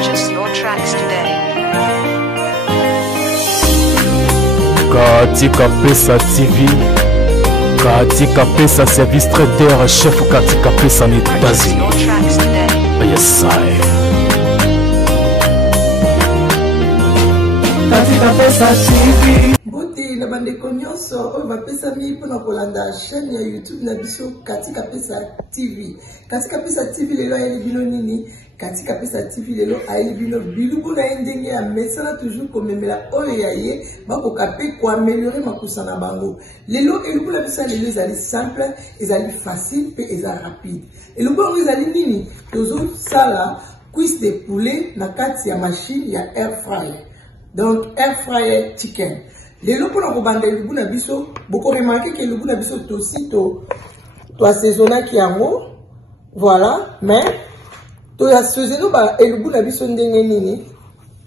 Purchase your tracks today. Katika Pesa TV, Katika Pesa Service Traiteur, chef Katika Pesa en États-Unis. Yes, I. Katika Pesa TV. Mbote na bandeko nyonso oyo bapesa mi mpona kolanda chaîne ya YouTube na biso Katika Pesa TV. Katika Pesa TV lelo ayeli bino nini? Katika Pesa TV lelo ayeli bino biluku na ndenge ya mesana toujours komemela oyo ya ye bakoka pe ko améliorer makusa na bango. Lelo eluku la biso lelo ezali simple, ezali facile pe ezali rapide. Eluku oyo ezali nini? Tozo sala cuisse de poulet na kati ya machine ya air fryer. Donc air fryer chicken. Lelo pona ko banda eluku na biso, boko remarquer que eluku na biso aussi to assaisonnaki yango. Voilà, mais to assaisonner ba eluku na biso ndenge nini?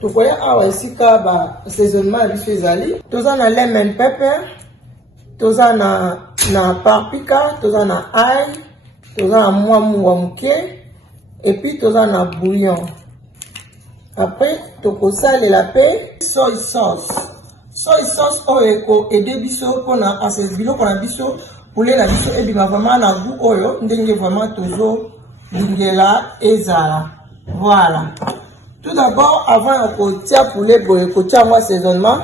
To voya awa esika ba assaisonnement na biso ezali. Toza na lemon pepper, toza na paprika, toza na ail, toza na mwamu wa muke, et puis toza na bouillon. Après, toko sale la paix, soy sauce. Soy sauce oyo ede biso pona assaisonner biloko na biso, poulet na biso ebima vraiment na goût oyo ndenge vraiment tozo lingela ezala. Voilà. Tout d'abord, avant ko tia poulet boye ko tia moi assaisonnement,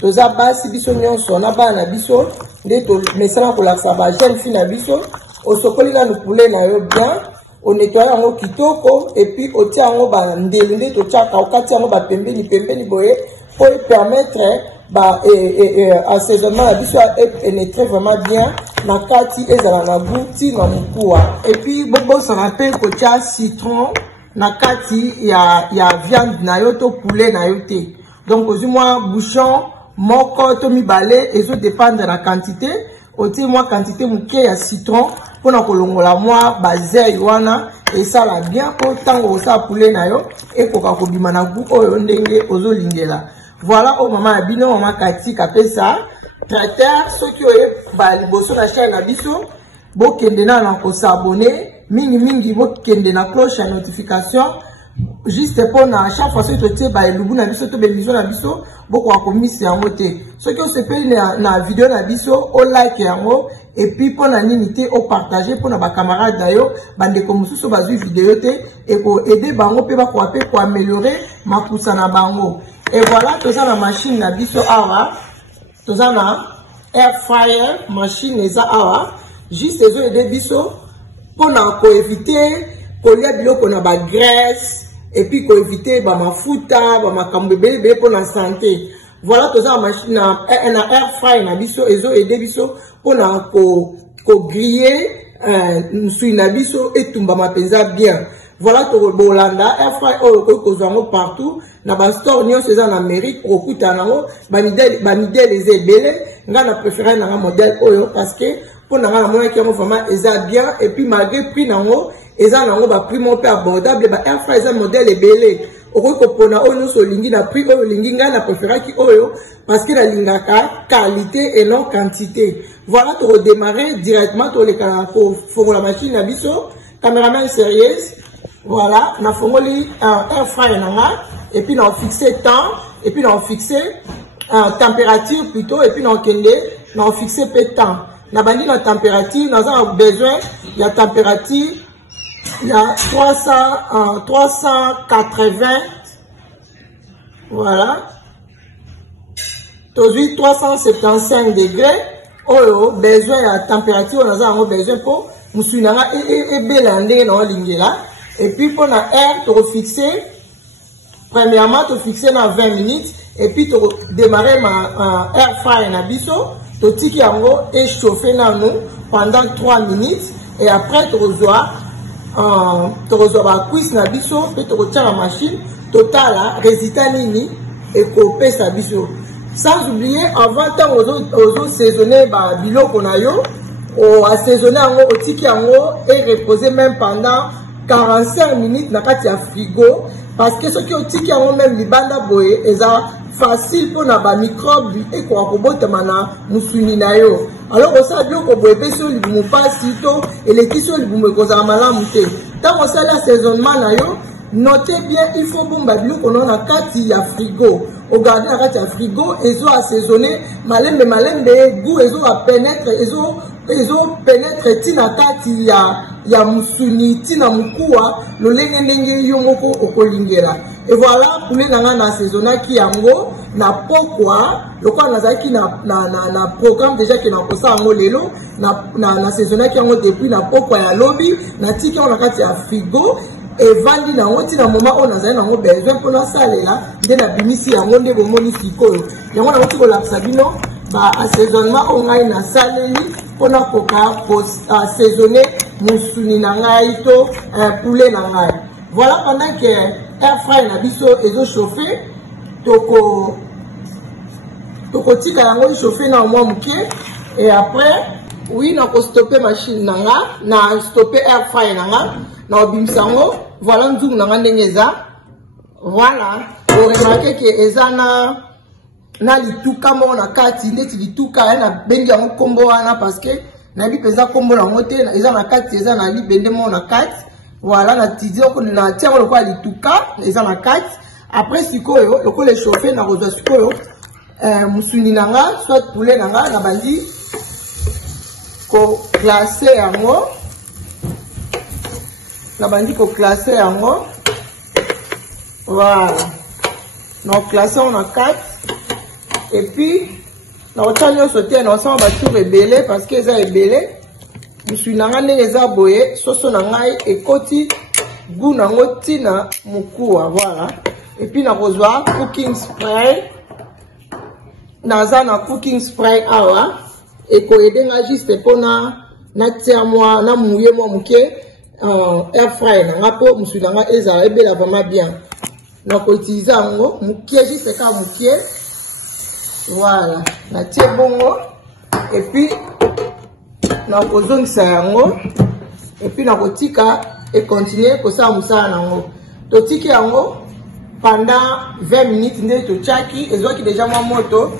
toza basi biso nyonso na bana biso nde to mesala ko la saba jeune fille na biso, o sokoli na le poulet na yo bien. On nettoie yango kitoko et puis on tient yango ba ndelu nde to tchaka o kati yango ba pembeni boye pour permettre ba assaisonnement la biso pénétrer vraiment bien na kati ezala na goût na mukuwa. Et puis bobo se rappelle ko tia citron na kati ya viande na yo to poulet na yo te. Donc au moins bouchon moko to mibale ezo dépendre de la quantité. Oti moi quantité muke ya citron pour na kolongola moi bazei wana et ça la bien autant que ça poulet na yo et ko ka kobima na goût oyo ndenge ozo lingela. Voilà au maman bino maman Katika Pesa traiteur ceux qui oye ba liboso na chaîne na biso bo kende na ko s'abonner mingi bo kende na cloche ya notification juste pour na chaque fois que tu ba elubu na biso to belizo na biso boko akomisi yango te soki o sepeli na video na biso o like yango et puis pour na nini te o partager pour na ba camarade dayo bandeko mususu bazui video te et ko aider bango pe ba ko améliorer makusa na bango. Et voilà toza na machine na biso awa toza na air fryer machine eza awa juste ezo aider biso pour na ko éviter kolia biloko na ba graisse et puis ko éviter ba mafuta ba makambo bebe pour la santé. Voilà toza machine na air fryer na biso ezo aider biso pour na ko griller nsui na biso etumba mapenza bien. Voilà to bolanda air fryer oyo ko zango partout na ba store nyonso eza na Amérique okuta nango ba midèle ezebele nga na préférer na modèle oyo parce que pour na nga mona ki vraiment eza bien et puis malgré prix nango eza nango ba prix mo pe abordable ba air fryer eza modèle ebele okoko pona oyo so lingi na prix oyo lingi nga na préférer ki oyo parce que la lingaka qualité et non quantité. Voilà to redémarrer directement to le kana ko fongola machine na biso caméraman sérieuse. Voilà, on a formulé un air fryer et puis on a fixé temps et puis on a fixé température plutôt et puis on a fixé peu de temps. On a bandé la température, nous avons besoin de la température, il y a 380, voilà, aujourd'hui 375 degrés, oh, besoin de la température, nous avons besoin pour nous suivre et bélander dans l'ingéla. Et puis pour la air, tu refixer, premièrement tu fixer dans 20 minutes et puis tu démarrer ma air fryer na biso, tu tiki yango et chauffer dans nous pendant 3 minutes et après tu reçois la cuisse na biso puis tu retires la machine totale résultat nini et couper sa biso. Sans oublier avant temps aux saisonner ba biloko na yo, o assaisonner yango o tiki yango et reposer même pendant 45 minutes na kati ya frigo parce que ce qui est tiki yango même libanda boye eza facile pour na ba microbe et ko akobota mana musuni na yo. Alors ça biloko boye pe so libumu pasi to et les tissus libumu kozala malamu te. Tant on sala assaisonnement na yo notez bien, il faut bomba biloko qu'on a kati ya frigo. Regardez la kati ya frigo, ils ont assaisonné, malembe goût, ils ont pénètre, ils ont pénètre tina kati ya musuni, tina mukua, le lenge yomoko okolingera. Et voilà, pour les nanga na assaisonné qui yango, na pokwa, le quoi nazaki na programme déjà qui na kosa yango lelo, na assaisonné qui yango depuis na pokwa ya lobby, na tiki on a kati ya frigo. Et vandi na ngoti na moment on a zango besoin pour la salle là de na bimisi yango nde bomoni sikoyo yango na ngoti ko la sabino ba assaisonnement on a na salle li pona koka assaisonner musuni na ngai to poulet na ngai. Voilà, pendant que air fry na biso ezo chauffer toko tika yango chauffer na moi muke et après oui na ko stopper machine na stopper air fry na na bimsango. Voilà nzungu na ndengeza. Voilà, vous remarquez que ezana na lituka mo na kati ndeti lituka na bengi yango kombo wana parce que na bi peza kombo na mote ezana kati ezana libende mo na kati. Voilà, na tidio ko na tiamo le kwa lituka ezana kati. Après sikoyo le ko le chauffer na rozo sikoyo musuni nanga soit poulet nanga na bandi ko classer yango. Na bandi ko classer yango. Voilà. Na classer on a 4. Et puis na otanya sauter na ensemble ba tout rebelle parce que ça est belé. Je suis na ngane eza boye soso na ngai ekoti goût na ngoti na mukua. Voilà. Et puis na rozwa cooking spray. Na cooking spray awa et ko aider nga juste pona na tia moi na mouiller moi muke. Air fry na ngapo musuna nga eza ebela vraiment bien na ko utiliser ngo mukie juste ka mukie. Voilà, na tie bongo et puis na ko zongisa yango et puis na ko tika et continuer ko sa musala nango to tiki yango pendant 20 minutes nde to chaki ezoki déjà moi moto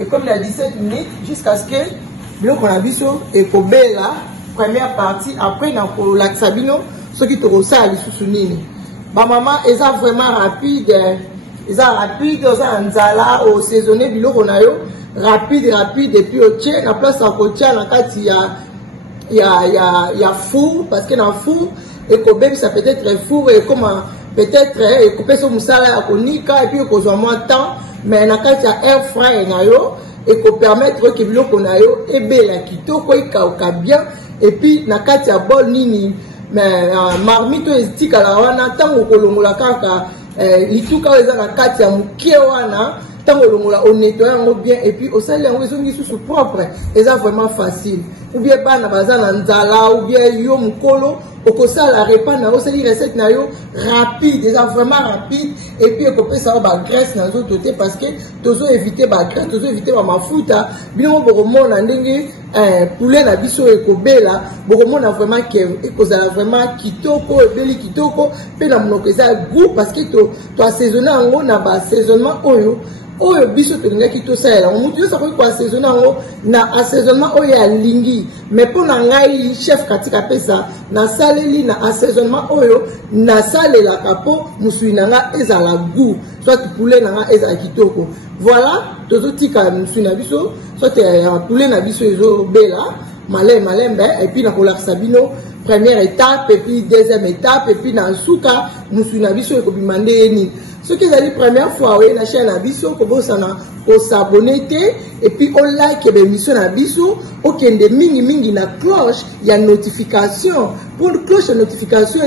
et comme il y a 17 minutes jusqu'à ce que biloko na biso et ko bela. Première partie, après na ko la sabino, ce qui te ressale sous nini. Ba maman, eza vraiment rapide, eza nzala au saisonné biloko na yo, rapide et puis au tien na place en kotia na kati ya four parce que na four et ko bem ça peut être four et comme peut-être et couper son musala ya konika et puis ko zo moins temps mais na kati ya air fry na yo et ko permettre que biloko na yo ebela kitoko ikauka bien. Et puis na kati ya bol nini mais marmito estika la wana tango kolongola kaka lituka eza na kati ya mukie wana tango longola on nettoie yango bien et puis au sali yango ezongi sous propre eza vraiment facile ou bien bana baza na nzala ou bien yo mukolo okosala repas na osali recette na yo rapide eza vraiment rapide et puis ekopesa ba graisse na zo toté parce que tozo éviter ba graisse tozo éviter ba mafuta bien bokomona ndenge poulet na biso ekobela bokomona vraiment que ekozala vraiment kitoko ebeli kitoko pe na monoko eza goût parce que to assaisonner yango na ba assaisonnement oyo biso tolingaki tosalela mutu nyonso akoki koassaisonne yango na assaisonnement oyo ya lingi mais mpo na ngai chef katika apesa nasaleli na assaisonnement oyo nasalelaka mpo mosui na nga ezala goût soit poulet na nga ezala kitoko. Voilà, tozotika mosui na biso soit poulet na biso ezobela malembe et puis nakolakisa bino première étape et puis deuxième étape et puis na suka mosui na biso ekobima nde nini. Ce qui est la première fois, oui, la chaîne Abisso, on s'abonner et puis on like l'émission Abisso, ok, des mingi na cloche, il y a notification. Pour cloche de notification,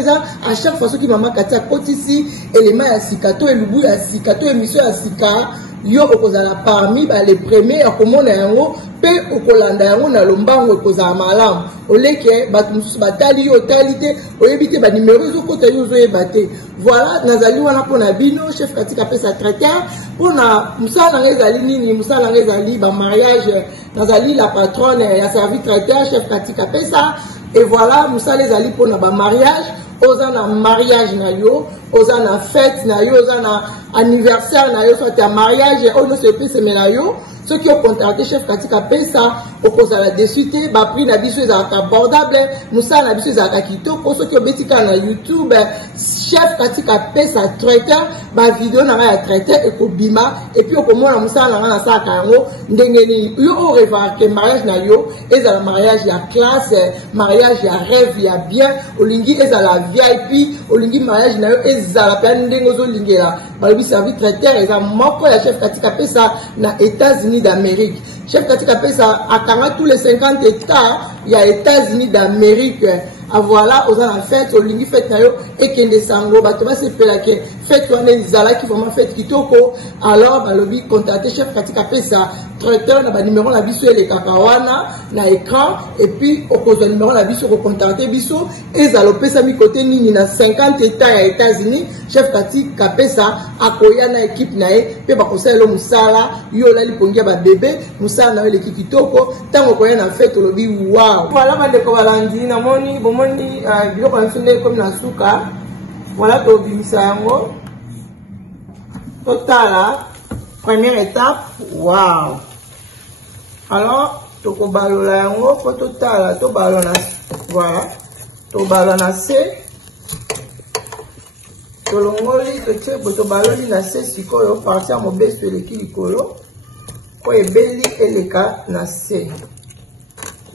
à chaque fois que maman katia côté ici, élément à sikato et l'ubu à sikato émission à sika, yo okozala parmi les premiers à comment yango pe okolanda yango na lombango okozala malamu oleke bato mususu batali yo talite oyebite ba numéro ezokota yo ozoyebate. Voilà, nazali wana pona bino chef katika pesa traiteur pona musala na ezali nini musala na ezali ba mariage nazali la patronne ya service traiteur chef katika pesa et voilà musala ezali pona ba mariage oza na mariage na yo oza na fête na yo oza na anniversaire na yo soit ta mariage on se peut se mena yo ceux qui ont contacté chef katika pesa okozala dessus te ba prix na biso ezalaka abordable musala na biso ezalaka kitoko ceux qui obetika na YouTube chef katika pesa traiteur ba vidéo na ya traiteur ekobima et puis okomona musala na salaka yango ndenge ni yo o remarquer mariage na yo ezala mariage ya classe mariage ya rêve ya bien olingi ezala VIP olingi mariage na yo ezala pe ndenge ozolingela balobi service traiteur eza moko ya chef katika pesa na États-Unis d'Amérique. Chef katika pesa akanga tous les 50 hectares ya États-Unis d'Amérique. Voilà, aux la fête, au lingi fête na yo et kende sango bato ba se pelake fête wana ezala qui vraiment fête kitoko. Alors balobi contacter chef katika pesa traiteur na ba numéro la biso ele kakawana na écran et puis au cause numéro la biso ko contacter biso ezalo pesa mi côté nini na 50 hectares ya États-Unis chef katika pesa akoya na équipe na e pe ba conseil lo musala yo la lipongia ba bébé musala na l'équipe kitoko tango koya na fête lobi wow. Voilà ba de ko balandi na moni moni biloko na biso comme na suka voilà tobimisa yango totala première étape wow. Alors tokobalola yango po totala tobalola voilà tobalola na se tolongoli totie bo tobaloli na se sikoyo partir mobeso eleki likolo po ebeli eleka na se.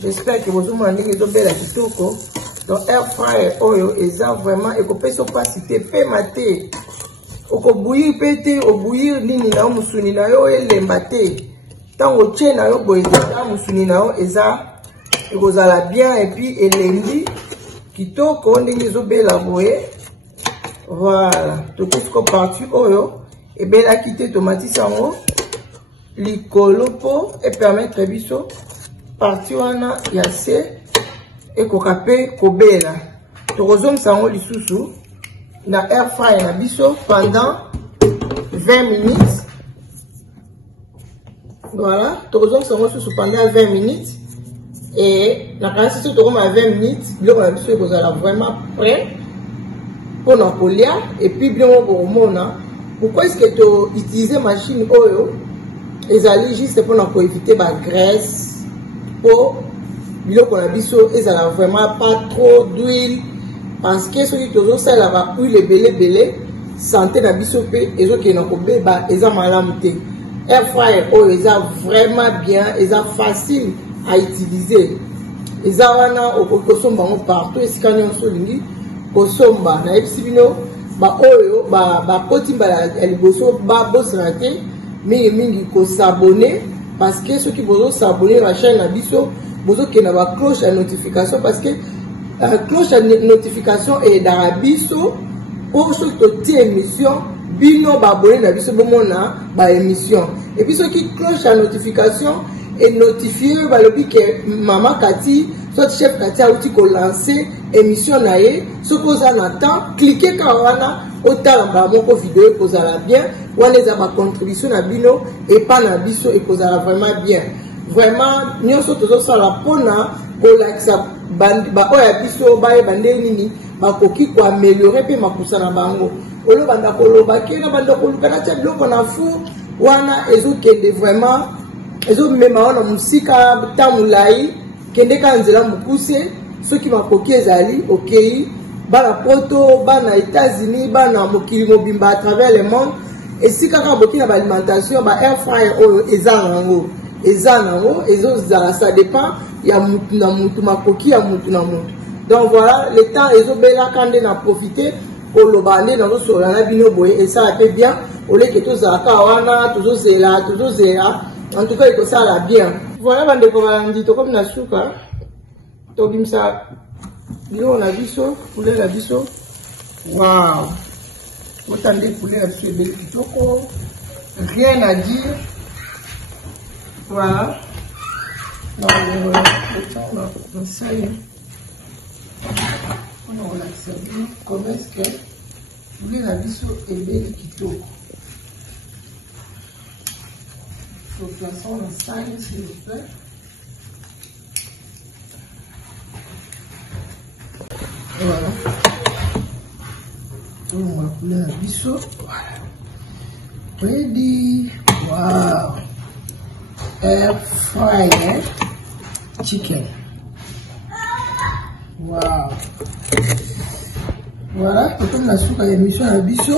J'espère que vous avez dit que vous avez kitoko. Donc air fryer oyo eza vraiment ekopeso pasite pe mate. Oko bouillir pété o bouillir nini na musuni na yo elemba te. Tango tie na yo boye ta musuni na yo eza ekozala bien et puis elendi kitoko ndenge ezobela boye. Voilà, tout ce qu'on parti oyo et bela kité tomati sango likolo po et permettre biso parti wana ya se ekokape kobela tokozom sango lisusu na air fryer na biso pendant 20 minutes. Voilà, tokozom sango lisusu pendant 20 minutes et na kasi to tokoma 20 minutes biloko na biso ekozala vraiment prêt pour na kolia et puis biloko komona pourquoi est-ce que to utiliser machine oyo ezali juste pour na ko éviter ba graisse pour biloko na biso ezala vraiment pas trop d'huile parce que ceux qui tozo sala ba huile ebele santé na biso pe ezokena kobeba eza malamu te. Air fryer oyo eza vraiment bien, eza facile à utiliser. Eza wana okosomba ngo partout esika nyonso olingi kosomba na yebisi bino ba oyo ba koti mbala ya liboso ba bosana te mingi kosabone parce que ceux qui vont s'abonner à la chaîne Abisso, vous avez la cloche à notification parce que la cloche à notification est dans Abisso pour ceux qui ont émission, bino abonner à Abisso ba émission. Et puis ceux qui cloche à notification est notifié par le que maman Cathy, soit chef Cathy a outil qu'on lancer émission naé, ce qu'on attend, cliquez kawana autant ba moko vidéo kozala bien wana eza ba contribution na bino et pas na biso et kozala vraiment bien vraiment nyonso tozo sala pona kolakisa ba oya biso ba ebande nini bakoki ko améliorer pe makusa na bango olo banda koloba kena banda koluka na tia biloko na fu wana ezokende vraiment ezomema wana musika tamulai kende ka nzela mukuse soki makoki ezali okay bana poto bana États-Unis bana mokili mobimba à travers le monde et si kaka boki na alimentation ba air fryer oyo ezango ezozala ça dépend ya mutu na mutu makoki ya mutu na mutu. Donc voilà le temps ezobela kande na profiter koloba nde na sola na bino boye et ça fait bien ole que tozaka wana tozozela en tout cas il faut ça la bien. Voilà bande ko bandi to comme na suka to bimsa Yo la biso, poulet la biso. Waouh! Autant de poulet la biso belle kitoko. Rien à dire. Voilà. Donc ça y est. On va la servir. Comment est-ce que poulet la biso est belle kitoko. Donc plaçons la salle s'il vous plaît. Voilà. On va couler la biseau. Voilà. Ready. Wow. air fryer chicken. Wow. Voilà, comme la soupe à l'émission à biso.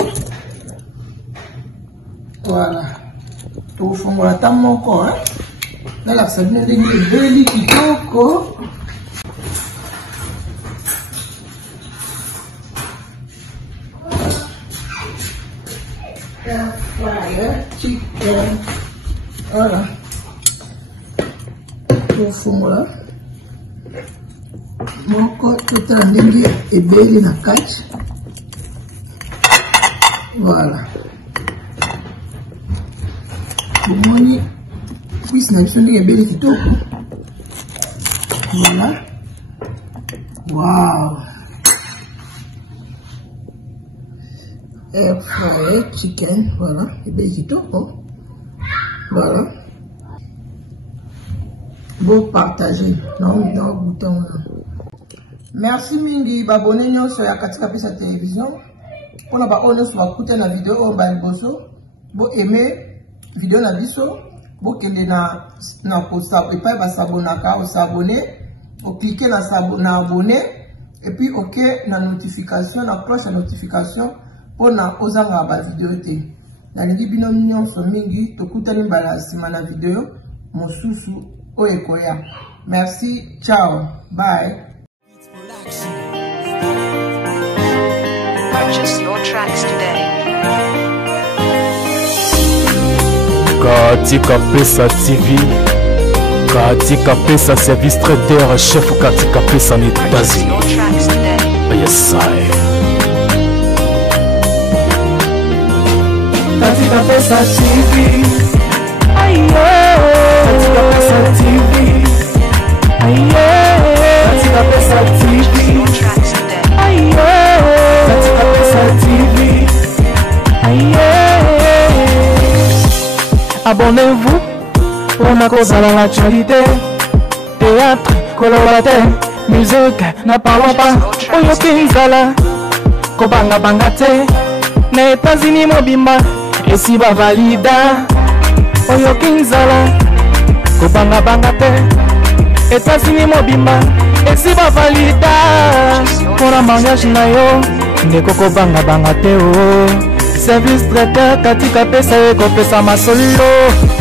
Voilà. Tout fond la table encore, hein. Là, la sabine de beli kitoko. Air fryer chicken. Voilà. Tout fond là. Moko tota ndenge ebeli na kati. Voilà. Bomoni cuisse na biso ndenge ebeli kitoko. Voilà. Wow. Air fryer chicken. Voilà. Ebeli kitoko. Voilà. Bon partager. Non, bouton. Merci mingi babone nyonso ya katika pesa télévision. Pona ba ono so bakute na video o ba liboso. Bo aimer vidéo na biso. Bo kende na posta et pas ba s'abonaka o s'abonner. O cliquer na abonner et puis OK na notification na cloche de notification pona ozanga ba vidéo te. Na lingi bino nyonso mingi tokutani mbala sima na video mosusu o ekoya. Merci, ciao, bye. Purchase your tracks today. Katika Pesa TV, Katika Pesa service traiteur, chef Katika Pesa en États-Unis. Your tracks today. Yes, I. Katika Pesa TV. Katika Pesa TV. Katika Pesa TV. Your tracks today. Katika Pesa TV. Abonnez-vous pour ma cause à l'actualité. Théâtre, colorataire, musique, n'a parlons pas. Oyo Kinzala, Kobanga Bangate, na États-Unis Mobimba, et si ba valida. Oyo Kinzala, Kobanga Bangate, États-Unis Mobimba, et si ba valida. Pour la mariage na yo, ndeko Kobanga Bangate oh. Service traiteur Katika Pesa eko pesa masolo.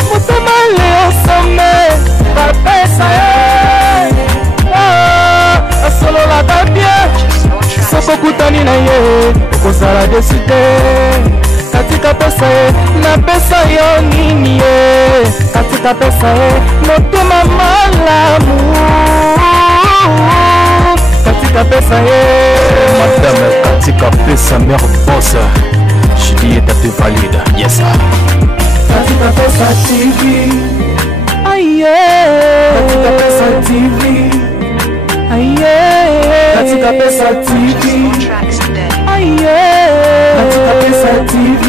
Motema leo some ba pesa asolo la tabie. Soko kutani na ye kozala desite. Katika Pesa na pesa yo nini ye. Katika Pesa motema malamu. Katika Pesa Madame Katika Pesa mère boss. Juliette te valide, yes sir. Katika Pesa TV. Katika Pesa TV. Katika Pesa TV. Your tracks today. Katika Pesa TV.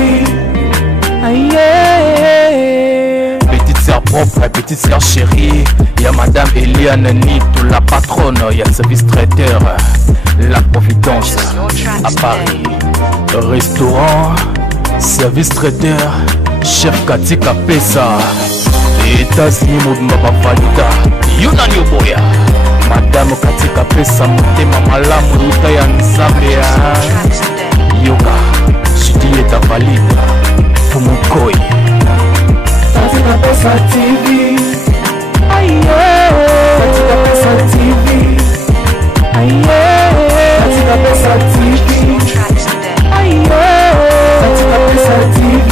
Petite sœur propre, petite sœur chérie. Y'a Madame Eliane Nito, la patronne. Y'a le service traiteur, la Providence à Paris. Restaurant, service traiteur, chef Katika Pesa. États-Unis Mobimba Valida, Yunani Oboya. Madame Katika Pesa, motema malamu ruta ya nzambe ya yoga. Juliette valida, Fumukoi. Katika Pesa TV. Katika Pesa TV. Katika Pesa TV. Your tracks today. Katika Pesa TV.